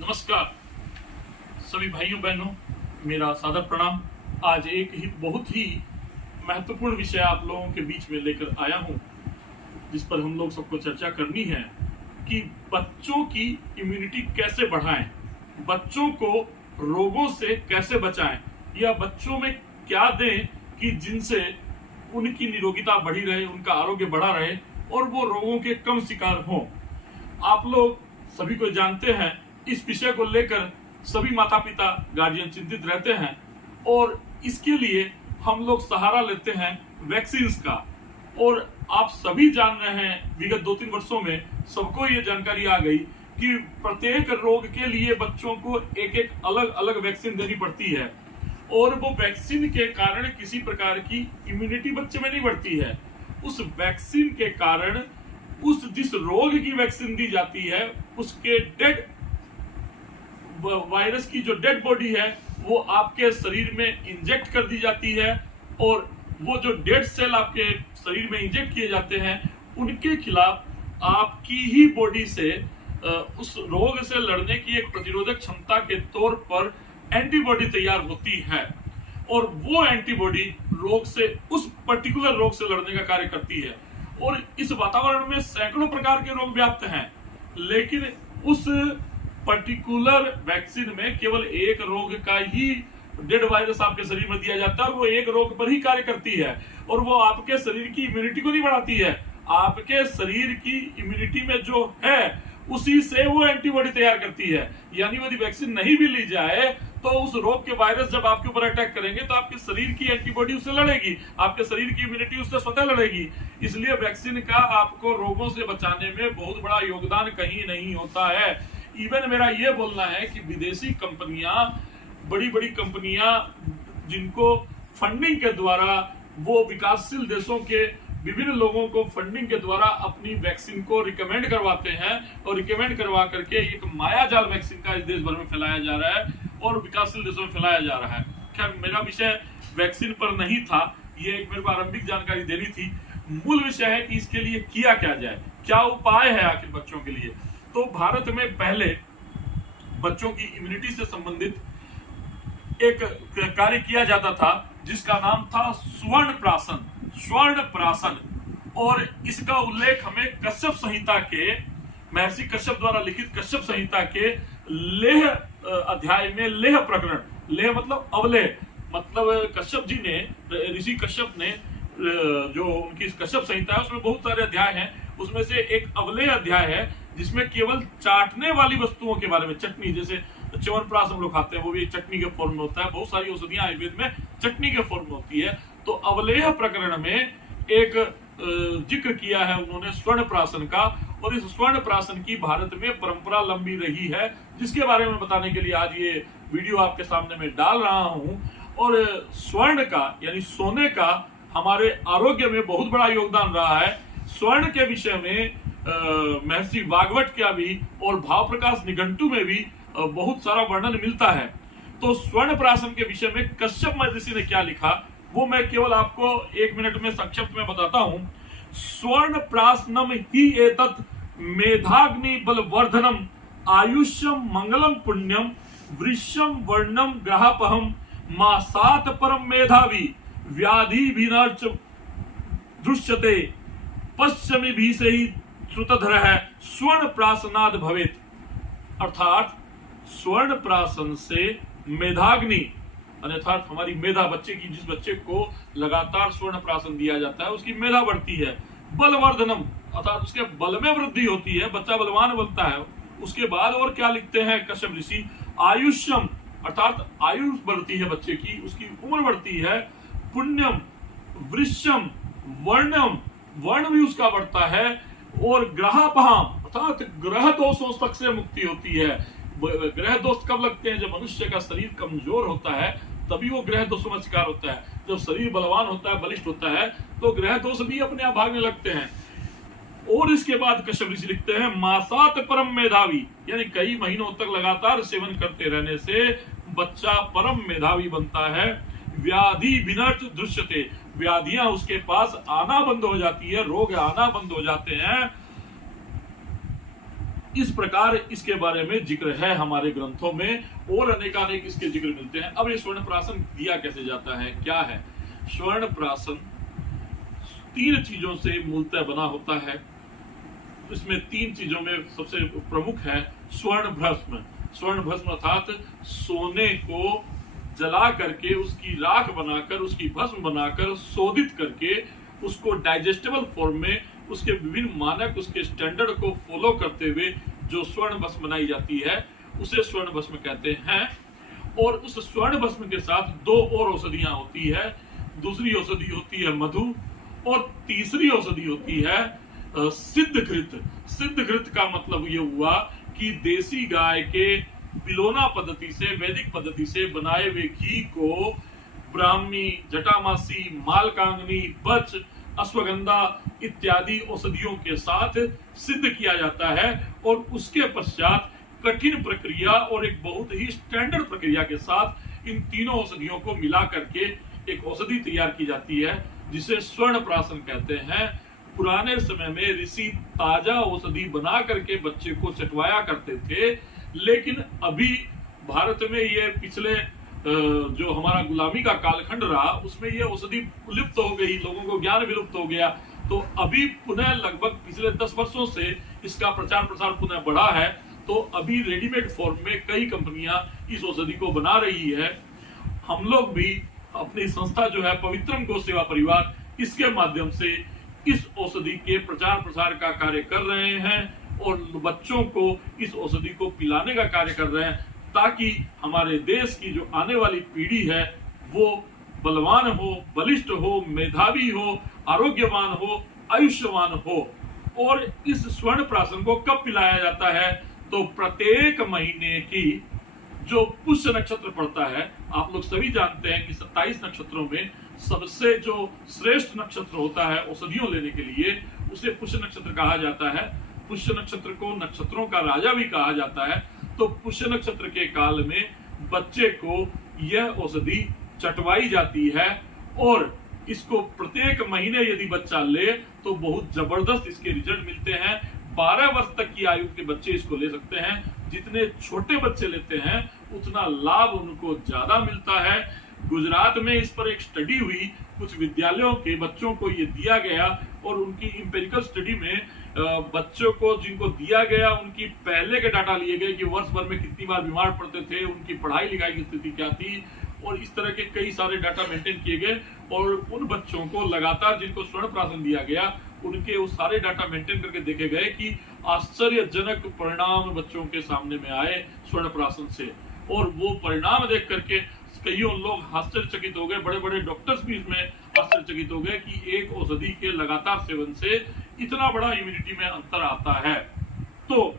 नमस्कार सभी भाइयों बहनों, मेरा सादर प्रणाम। आज एक ही बहुत ही महत्वपूर्ण विषय आप लोगों के बीच में लेकर आया हूं, जिस पर हम लोग सबको चर्चा करनी है कि बच्चों की इम्यूनिटी कैसे बढ़ाएं, बच्चों को रोगों से कैसे बचाएं, या बच्चों में क्या दें कि जिनसे उनकी निरोगिता बढ़ी रहे, उनका आरोग्य बढ़ा रहे और वो रोगों के कम शिकार हों। आप लोग सभी को जानते हैं, इस विषय को लेकर सभी माता पिता गार्जियन चिंतित रहते हैं और इसके लिए हम लोग सहारा लेते हैं वैक्सीन्स का। और आप सभी जान रहे हैं, विगत 2-3 वर्षों में सबको ये जानकारी आ गई कि प्रत्येक रोग के लिए बच्चों को एक एक अलग अलग वैक्सीन देनी पड़ती है और वो वैक्सीन के कारण किसी प्रकार की इम्यूनिटी बच्चे में नहीं बढ़ती है। उस वैक्सीन के कारण जिस रोग की वैक्सीन दी जाती है उसके डेड वायरस की जो डेड बॉडी है वो आपके शरीर में इंजेक्ट कर दी जाती है और वो जो डेड सेल आपके शरीर में इंजेक्ट किए जाते हैं उनके खिलाफ आपकी ही बॉडी से उस रोग से लड़ने की एक प्रतिरोधक क्षमता के तौर पर एंटीबॉडी तैयार होती है और वो एंटीबॉडी रोग से, उस पर्टिकुलर रोग से लड़ने का कार्य करती है। और इस वातावरण में सैकड़ों प्रकार के रोग व्याप्त हैं, लेकिन उस पर्टिकुलर वैक्सीन में केवल एक रोग का ही डेड वायरस आपके शरीर में दिया जाता है और वो एक रोग पर ही कार्य करती है और वो आपके शरीर की इम्यूनिटी को नहीं बढ़ाती है। आपके शरीर की इम्यूनिटी में जो है उसी से वो एंटीबॉडी तैयार करती है। यानी यदि वैक्सीन नहीं भी ली जाए तो उस रोग के वायरस जब आपके ऊपर अटैक करेंगे तो आपके शरीर की एंटीबॉडी उससे लड़ेगी, आपके शरीर की इम्यूनिटी उससे स्वतः लड़ेगी। इसलिए वैक्सीन का आपको रोगों से बचाने में बहुत बड़ा योगदान कहीं नहीं होता है। इवन मेरा ये बोलना है कि विदेशी कंपनियां, बड़ी बड़ी कंपनियां जिनको फंडिंग के द्वारा वो विकासशील देशों के विभिन्न लोगों को फंडिंग के द्वारा अपनी वैक्सीन को रिकमेंड करवाते हैं और रिकमेंड करवा करके एक मायाजाल वैक्सीन का इस देश भर में फैलाया जा रहा है और विकासशील देशों में फैलाया जा रहा है। खैर, मेरा विषय वैक्सीन पर नहीं था, ये एक मेरे को आरंभिक जानकारी देनी थी। मूल विषय है कि इसके लिए किया क्या जाए, क्या उपाय है आखिर बच्चों के लिए। तो भारत में पहले बच्चों की इम्यूनिटी से संबंधित एक कार्य किया जाता था जिसका नाम था स्वर्ण प्राशन, और इसका उल्लेख हमें कश्यप संहिता के, महर्षि कश्यप द्वारा लिखित कश्यप संहिता के लेह अध्याय में, लेह प्रकरण, लेह मतलब अवलेह, मतलब कश्यप जी ने, ऋषि कश्यप ने, जो उनकी कश्यप संहिता है उसमें बहुत सारे अध्याय हैं, उसमें से एक अवलेह अध्याय है जिसमें केवल चाटने वाली वस्तुओं के बारे में, चटनी, जैसे च्यवनप्राश हम लोग खाते हैं वो भी चटनी के फॉर्म में होता है, बहुत सारी औषधियां आयुर्वेद में चटनी के फॉर्म में होती है। तो अवलेह प्रकरण में एक जिक्र किया है उन्होंने स्वर्ण प्राशन का, और इस स्वर्ण प्राशन की भारत में परंपरा लंबी रही है, जिसके बारे में बताने के लिए आज ये वीडियो आपके सामने में डाल रहा हूं। और स्वर्ण का यानी सोने का हमारे आरोग्य में बहुत बड़ा योगदान रहा है। स्वर्ण के विषय में महर्षि वाग्भट का भी और भाव प्रकाश निघंटु में भी बहुत सारा वर्णन मिलता है। तो स्वर्ण प्राशन के विषय में कश्यप महर्षि ने क्या लिखा वो मैं केवल आपको 1 मिनट में संक्षिप्त में बताता हूं। स्वर्ण प्राशनम ही एतत् मेधाग्नि बलवर्धनम आयुष्यम मंगलम पुण्यम वृषम वर्णम ग्रहापहम मासात परम मेधावी व्याधि विनर्च दृश्यते पश्चिमी भी से ही श्रुतधर है स्वर्ण प्राशनाद भवेत। अर्थात स्वर्ण प्राशन से मेधाग्नि, अर्थात हमारी मेधा, बच्चे की, जिस बच्चे को लगातार स्वर्ण प्राशन दिया जाता है उसकी मेधा बढ़ती है। बलवर्धनम अर्थात उसके बल में वृद्धि होती है, बच्चा बलवान बनता है। उसके बाद और क्या लिखते हैं कश्यप ऋषि, आयुष्यम अर्थात आयु बढ़ती है बच्चे की, उसकी उम्र बढ़ती है। पुण्यम, वृषम, वर्णम, वर्ण भी उसका बढ़ता है। और ग्रहापहम अर्थात ग्रह दोषों तक से मुक्ति होती है। ग्रह दोष कब लगते हैं? जब मनुष्य का शरीर कमजोर होता है तभी वो ग्रह दोषों में शिकार होता है। जब शरीर बलवान होता है, बलिष्ठ होता है, तो ग्रह दोष भी अपने आप भागने लगते हैं। और इसके बाद कश्यप ऋषि लिखते हैं मासात परम मेधावी, यानी कई महीनों तक लगातार सेवन करते रहने से बच्चा परम मेधावी बनता है। व्याधि विनर्च दृश्यते, व्याधियां उसके पास आना बंद हो जाती है, रोग आना बंद हो जाते हैं। इस प्रकार इसके बारे में जिक्र है हमारे ग्रंथों में, और अनेकानेक इसके जिक्र मिलते हैं। अब ये स्वर्ण प्राशन दिया कैसे जाता है, क्या है? स्वर्ण प्राशन 3 चीजों से मूलतः बना होता है। इसमें 3 चीजों में सबसे प्रमुख है स्वर्ण भस्म। स्वर्ण भस्म अर्थात सोने को जला करके उसकी राख बनाकर, उसकी भस्म बनाकर, शोधित करके उसको डाइजेस्टेबल फॉर्म में उसके विभिन्न मानक, उसके स्टैंडर्ड को फॉलो करते हुए जो स्वर्ण भस्म बनाई जाती है उसे स्वर्ण भस्म कहते हैं। और उस स्वर्ण भस्म के साथ 2 और औषधियां होती है। दूसरी औषधि होती है मधु, और तीसरी औषधि होती है सिद्धघृत। सिद्धघृत का मतलब ये हुआ कि देसी गाय के बिलोना पद्धति से, वैदिक पद्धति से बनाए हुए घी को ब्राह्मी, जटामासी, मालकांगनी, बच, अश्वगंधा इत्यादि औषधियों के साथ सिद्ध किया जाता है, और उसके पश्चात कठिन प्रक्रिया और एक बहुत ही स्टैंडर्ड प्रक्रिया के साथ इन तीनों औषधियों को मिला करके एक औषधि तैयार की जाती है, जिसे स्वर्ण प्राशन कहते हैं। पुराने समय में ऋषि ताजा औषधि बना करके बच्चे को चटवाया करते थे, लेकिन अभी भारत में ये पिछले जो हमारा गुलामी का कालखंड रहा उसमें ये औषधि लुप्त हो गई, लोगों को ज्ञान विलुप्त हो गया। तो अभी पुनः लगभग पिछले 10 वर्षों से इसका प्रचार प्रसार पुनः बढ़ा है। तो अभी रेडीमेड फॉर्म में कई कंपनियां इस औषधि को बना रही है। हम लोग भी अपनी संस्था जो है पवित्रम गौ सेवा परिवार, इसके माध्यम से इस औषधि के प्रचार प्रसार का कार्य कर रहे हैं और बच्चों को इस औषधि को पिलाने का कार्य कर रहे हैं, ताकि हमारे देश की जो आने वाली पीढ़ी है वो बलवान हो, बलिष्ठ हो, मेधावी हो, आरोग्यवान हो, आयुष्यवान हो। और इस स्वर्ण प्राशन को कब पिलाया जाता है? तो प्रत्येक महीने की जो पुष्य नक्षत्र पड़ता है, आप लोग सभी जानते हैं कि 27 नक्षत्रों में सबसे जो श्रेष्ठ नक्षत्र होता है औषधियों लेने के लिए, उसे पुष्य नक्षत्र कहा जाता है। पुष्य नक्षत्र को नक्षत्रों का राजा भी कहा जाता है। तो पुष्य नक्षत्र के काल में बच्चे को यह औषधि चटवाई जाती है, और इसको प्रत्येक महीने यदि बच्चा ले तो बहुत जबरदस्त इसके रिजल्ट मिलते हैं। 12 वर्ष तक की आयु के बच्चे इसको ले सकते हैं। जितने छोटे बच्चे लेते हैं उतना लाभ उनको ज्यादा मिलता है। गुजरात में इस पर एक स्टडी हुई, कुछ विद्यालयों के बच्चों को ये दिया गया, और उनकी इंपेरिकल स्टडी में बच्चों को जिनको दिया गया उनकी पहले के डाटा लिए गए कि वर्ष भर में कितनी बार बीमार पड़ते थे, उनकी पढ़ाई लिखाई की स्थिति क्या थी, और इस तरह के कई सारे डाटा मेंटेन किए गए। और उन बच्चों को लगातार जिनको स्वर्ण प्राशन दिया गया उनके वो सारे डाटा मेंटेन करके देखे गए कि आश्चर्यजनक परिणाम बच्चों के सामने में आए स्वर्ण प्राशन से। और वो परिणाम देख करके कईयों लोग आश्चर्यचकित हो गए, बड़े बड़े डॉक्टर्स भी इसमें आश्चर्यचकित हो गए कि एक औषधि के लगातार सेवन से इतना बड़ा इम्यूनिटी में अंतर आता है। तो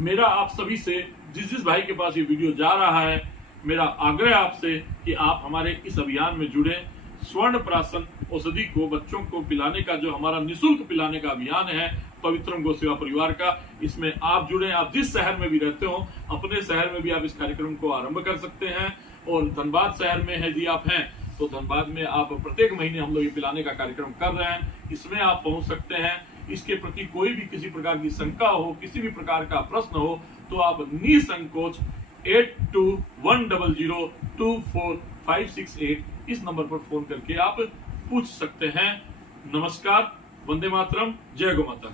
मेरा आप सभी से, जिस भाई के पास ये वीडियो जा रहा है, मेरा आग्रह आपसे कि आप हमारे इस अभियान में जुड़े। स्वर्ण प्राशन औषधि को बच्चों को पिलाने का जो हमारा निःशुल्क पिलाने का अभियान है पवित्रम गौ सेवा परिवार का, इसमें आप जुड़े। आप जिस शहर में भी रहते हो, अपने शहर में भी आप इस कार्यक्रम को आरंभ कर सकते हैं। और धनबाद शहर में यदि आप हैं तो धनबाद में आप प्रत्येक महीने हम लोग ये पिलाने का कार्यक्रम कर रहे हैं, इसमें आप पहुंच सकते हैं। इसके प्रति कोई भी किसी प्रकार की शंका हो, किसी भी प्रकार का प्रश्न हो, तो आप निसंकोच 8210024568 इस नंबर पर फोन करके आप पूछ सकते हैं। नमस्कार, वंदे मातरम, जय गौ माता।